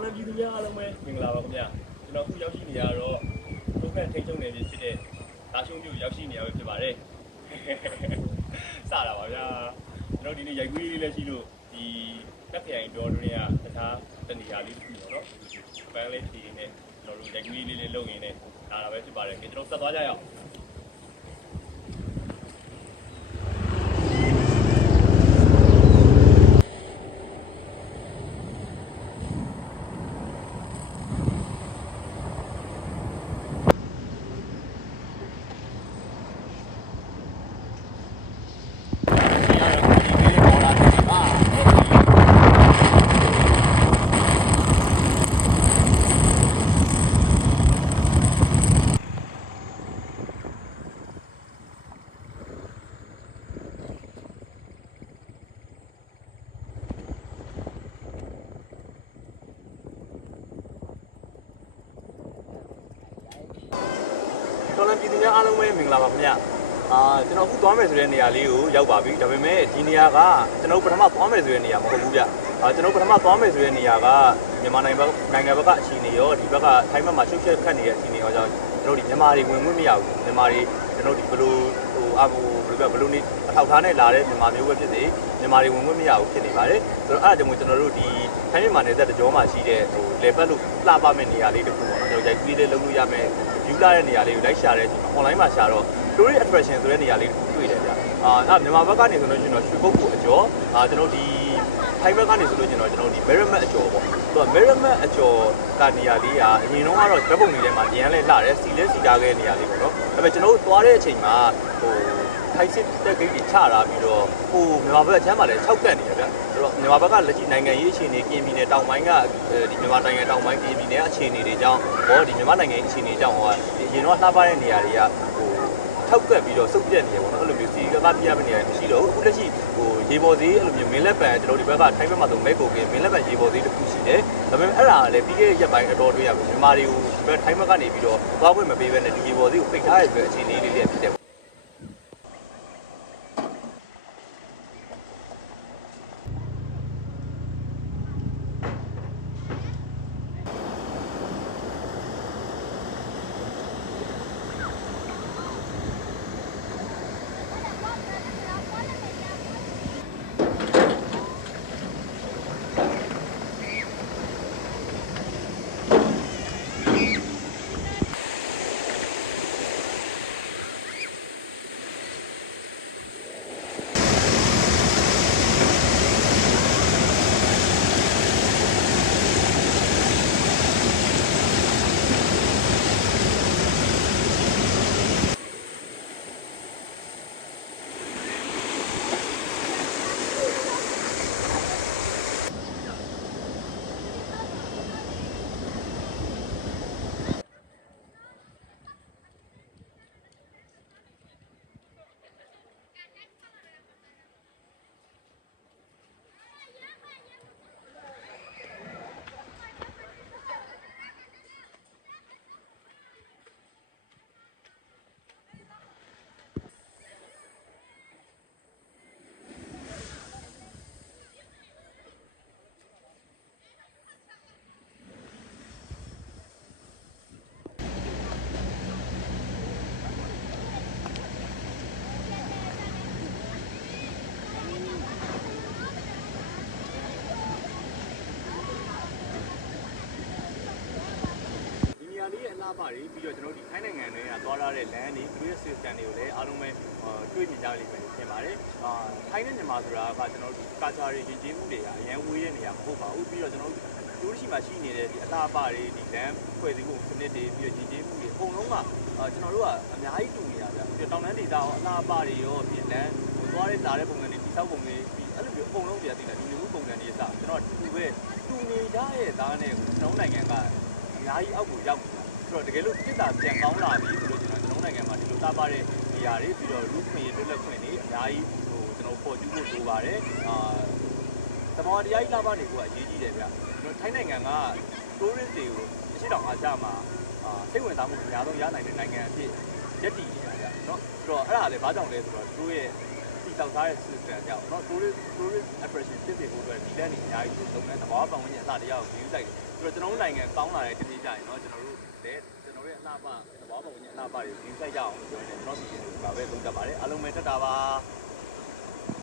တော်လည်းပြည်သူများအားလုံးပဲမင်္ဂလာပါခင်ဗျာကျွန်တော်အခုရောက်ရှိနေရတော့ဒုက္ခထိတ်ချုံနေပြီဖြစ်တဲ့ဒါရှုံးမြို့ရောက်ရှိနေရပဲဖြစ်ပါတယ်စတာပါဗျာကျွန်တော်ဒီနေ့ရိုက်ကွေးလေးလည်းရှိလို့ဒီတက်ခိုင်တော်တွင်ကတခြားတနေရာလေးတစ်ခုပေါ့နော်ပန်းလေးဖြီးနေကျွန်တော်တို့ရိုက်ကွေးလေးလေးလုပ်နေနေလာတာပဲဖြစ်ပါတယ်ကျွန်တော်ဆက်သွားကြရအောင် တော်လန် ပြည်သူများအားလုံးပဲမင်္ဂလာပါခင်ဗျာအာကျွန်တော်အခုသွားမယ်ဆိုတဲ့နေရာလေးကိုရောက်ပါပြီဒါပေမဲ့ဒီနေရာကကျွန်တော်ပထမသွားမယ်ဆိုတဲ့နေရာမဟုတ်ဘူးဗျအာကျွန်တော်ပထမသွားမယ်ဆိုတဲ့နေရာကမြန်မာနိုင်ငံဘက်နိုင်ငံဘက်ကအခြေအနေရောဒီဘက်ကထိုင်းဘက်မှာရှုပ်ရှက်ခတ်နေတဲ့အခြေအနေရောကြောင့်ကျွန်တော်ဒီမြန်မာတွေဝင်ခွင့်မရဘူးမြန်မာတွေကျွန်တော်ဒီဘလို့ဟိုအဘူဘယ်လိုဘယ်လိုနေအထောက်ထားနဲ့လာတဲ့မြန်မာမျိုးပဲဖြစ်စေမြန်မာတွေဝင်ခွင့်မရဘူးဖြစ်နေပါတယ်ဆိုတော့အဲ့ဒါကြောင့်ကျွန်တော်တို့ဒီထိုင်းမြန်မာနယ်စပ်တကြောမှာရှိတဲ့ဟိုလေပတ်လို့လှပမဲ့နေရာလေးတစ်ခုပေါ့ကျွန်တော်ရိုက်ပြီးလေးလုပ်လို့ရမယ် view လာတဲ့နေရာလေးကိုလိုက်ရှာတဲ့အချိန်မှာ online မှာရှာတော့ story attraction ဆိုတဲ့နေရာလေးကိုတွေ့တယ်ဗျ။အာအဲ့မြန်မာဘက်ကနေဆိုလို့ကျွန်တော်ရွှေကုတ်ကိုအကျော်အာကျွန်တော်ဒီထိုင်းဘက်ကနေဆိုလို့ကျွန်တော်ကျွန်တော်ဒီ Merrimack အကျော်ပေါ့။သူက Merrimack အကျော်ကနေရာလေးကအရင်တော့ကတော့ဓာတ်ပုံတွေထဲမှာအရင်လဲလှတယ်စီလဲစီကားခဲ့နေရာလေးပေါ့နော်။ဒါပေမဲ့ကျွန်တော်တို့သွားတဲ့အချိန်မှာဟို ထိုက်စစ်တက်ဂိတ်ကြီးချတာပြီးတော့ဟိုမြန်မာဘက်အချမ်းမှာလည်း6ကတ်နေရဗျ။ဆိုတော့မြန်မာဘက်ကလက်ရှိနိုင်ငံရေးအခြေအနေကင်းပြည်နယ်တောင်ပိုင်းကဒီမြန်မာနိုင်ငံတောင်ပိုင်းကင်းပြည်နယ်အခြေအနေတွေကြောင့်ဟောဒီမြန်မာနိုင်ငံအခြေအနေကြောင့်ဟောဒီအရင်တော့လှပတဲ့နေရာတွေကဟိုထောက်ကပ်ပြီးတော့စုပ်ပြက်နေရပေါ့နော်အဲ့လိုမျိုးစီကကပြရမယ့်နေရာမရှိတော့ဘူးအခုလက်ရှိဟိုရေပေါ်သေးအဲ့လိုမျိုးမင်းလက်ပံကျွန်တော်ဒီဘက်ကထိုင်းဘက်မှာဆိုမဲကိုကင်းမင်းလက်ပံရေပေါ်သေးတစ်ခုရှိတယ်ဒါပေမဲ့အဲ့ဒါကလည်းပြီးခဲ့တဲ့ရက်ပိုင်းအတော်တွေ့ရပြီမြန်မာတွေကိုဒီဘက်ထိုင်းဘက်ကနေပြီးတော့သွားခွင့်မပေးဘဲနဲ့ဒီရေပေါ်သေးကိုပိတ်ထားရတဲ့အခြေအနေလေးတွေဖြစ်တယ် လေးရဲ့အလားပါတွေပြီးတော့ကျွန်တော်တို့ဒီထိုင်းနိုင်ငံတွေကသွားရတဲ့ land တွေသူရဲ့ system တွေကိုလည်းအားလုံးပဲတွေ့မြင်ကြလိမ့်မယ်ထင်ပါတယ်။အာထိုင်းနဲ့မြန်မာဆိုတာကကျွန်တော်တို့ကာချာတွေယဉ်ကျေးမှုတွေကအရန်ဝေးတဲ့နေရာမဟုတ်ပါဘူးပြီးတော့ကျွန်တော်တို့တို့ရှိမှရှိနေတဲ့ဒီအလားပါတွေဒီ land ဖွဲ့စည်းပုံစနစ်တွေပြီးတော့ယဉ်ကျေးမှုတွေအကုန်လုံးကအာကျွန်တော်တို့ကအများကြီးတူနေတာဗျ။ပြီးတော့တောင်တန်းဒေသရောအလားပါတွေရောဒီ land ဟိုသွားတဲ့လာတဲ့ပုံစံတွေတိစောက်ပုံတွေဒီအဲ့လိုမျိုးအကုန်လုံးပြသိတာဒီလူမှုပုံစံတွေအစကျွန်တော်တူတူပဲတူနေကြရဲ့သားနဲ့ကိုကျွန်တော်နိုင်ငံကအများကြီးအောက်ကိုရောက်နေတာ ဆိုတော့တကယ်လို့ပြည်သာပြန်ကောင်းလာပြီဆိုတော့ကျွန်တော်နိုင်ငံမှာဒီလိုသားပါတဲ့နေရာတွေပြီးတော့လူခွင့်ရလွတ်လပ်ခွင့်တွေအများကြီးဟိုကျွန်တော်ပေါ်ကျူးဖို့လိုပါတယ်အာတမောတရားကြီးလာပါနေကအရေးကြီးတယ်ဗျကျွန်တော်ထိုင်းနိုင်ငံက tourist တွေကိုအရှိတောင်အားကြမှာအာစိတ်ဝင်စားမှုအများဆုံးရနိုင်တဲ့နိုင်ငံအဖြစ်ရက်တည်နေတာဗျနော်ဆိုတော့အဲ့ဒါလည်းဘာကြောင့်လဲဆိုတော့သူ့ရဲ့ တိတောက်ထားတဲ့ system ကြောင့်เนาะ tourist tourist attraction ဖြစ်စေဖို့အတွက်ဒီလက်နေအများကြီးလုပ်နေတဘာဝပတ်ဝန်းကျင်အစတရားကို view လိုက်တယ်ပြီးတော့ကျွန်တော်တို့နိုင်ငံကောင်းလာတဲ့တတိကြရင်เนาะကျွန်တော်တို့လည်းကျွန်တော်တို့ရဲ့အလှပတဘာဝပတ်ဝန်းကျင်အလှပတွေကို view လိုက်ကြအောင်လို့ပြောနေတယ်ကျွန်တော်စီရင်ပါပဲသုံးသပ်ပါတယ်အားလုံးပဲတက်တာပါ